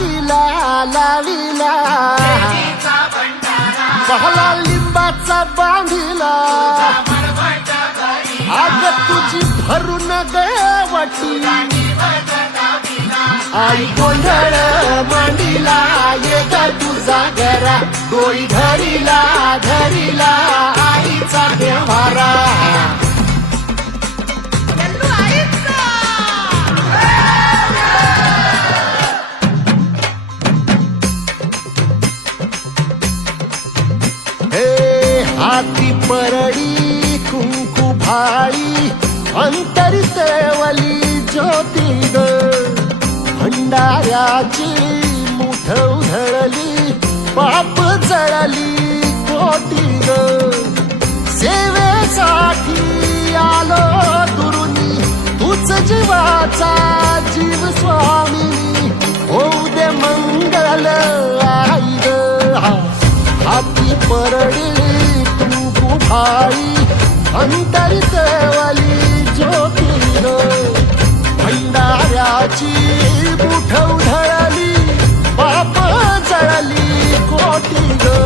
दिला लाविला, बहला लिंबाचा बांधिला, आग तुझी भरून गवटी, आई गोंधळ मांडीला, ये ग तुझा घरा, डोई धरीला धरीला आईचा देवारा. हाती परडी कुंकू भाळी, अंतरितवली ज्योती ग, भंडाऱ्याची मुठ उधळली, पाप जळली कोटी ग, सेवेसाठी आलो दुरुनी, तूच जीवाचा जीव स्वामी, होऊ दे मंगल आई ग. हाती परडी कुंकू भाळी, अंतरितवली ज्योती ग, भंडाऱ्याची मुठ उधळली, पाप जळली कोटी ग.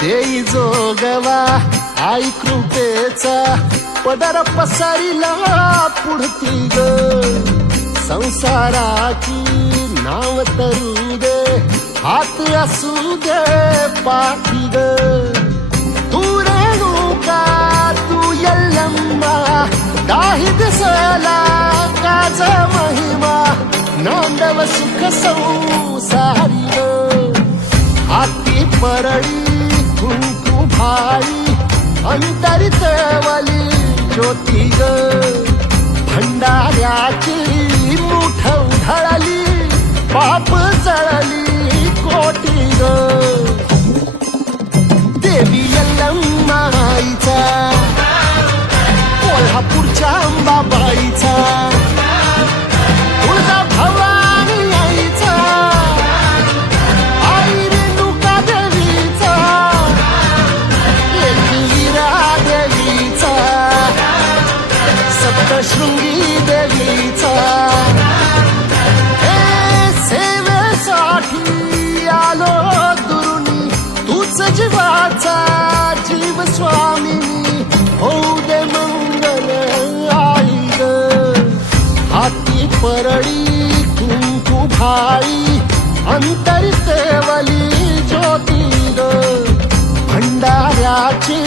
देई जोगवा आई कृपेचा, पदर पसरिला पुढती ग, संसाराची नाव तरू दे, हात असू दे पाठी ग. तू रेणुका तू यल्लम्मा, दाही दिसला काज महिमा, नांदव सुख संसारी ग. हाती परडी कुंकू भाळी, अंतरितवली ज्योती ग, भंडाऱ्याची मुठ उधळली, पाप जळली कोटी ग. देवी यल्लम्मा आईचा, कोल्हापूरच्या अंबाबाईचा, तुळजा भवानी आईचा, आई रेणुका देवीचा, एकविरा देवीचा, सप्तशृंगी देवीचा. हे सेवेसाठी आलो दुरुनी, तूच जीवाचा जीव स्वामिनी, होऊ दे मंगल आई ग. हाती परडी कुंकू भाळी, अंतरितवली ज्योती ग, भंडाऱ्याची